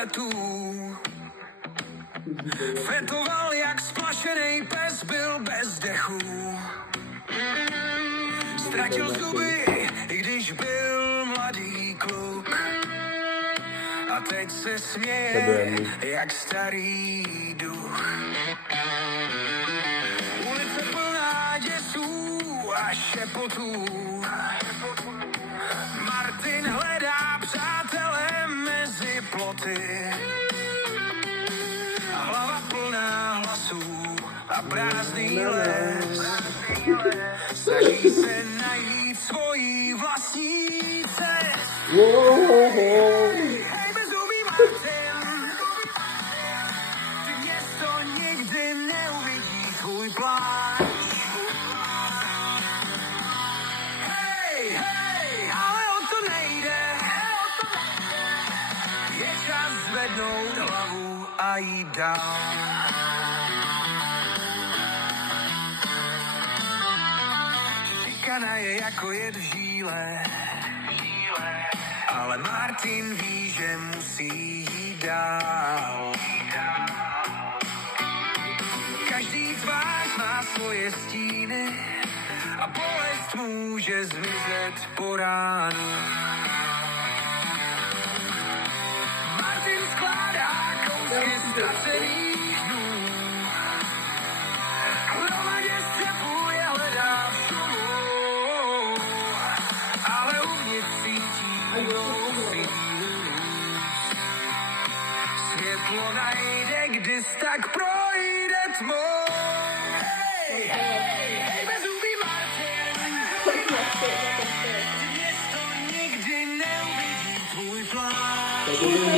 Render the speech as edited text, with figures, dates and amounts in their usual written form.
letů. Fetoval jak splašený pes, byl bez dechu. Ztratil zuby, i když byl mladý kluk. A teď se směje jak starý duch. Ulice plná děsů a šepotů. Martin hledá přátele mezi ploty. A hlava plná hlasů a prázdný les. Snaží se najít svojí vlastní cestu. Hej, bezzubý Martin, ty město nikdy neuvidí tvůj pláč. Hej, ale o to nejde. Je čas zvednout hlavu a jít dál. Šikana je jako jed v žíle, ale Martin ví, že musí jít dál. Každý tvář má svoje stíny a bolest může zmizet po ránu. Martin skládá kousky ztracených dnů. Hromadě střepuje, hledá v šumu, ale uvnitř cítí sílu. Světlo najde, když tak projde tmou. Hej, bezzubý Martin, město nikdy neuvidí tvůj plán.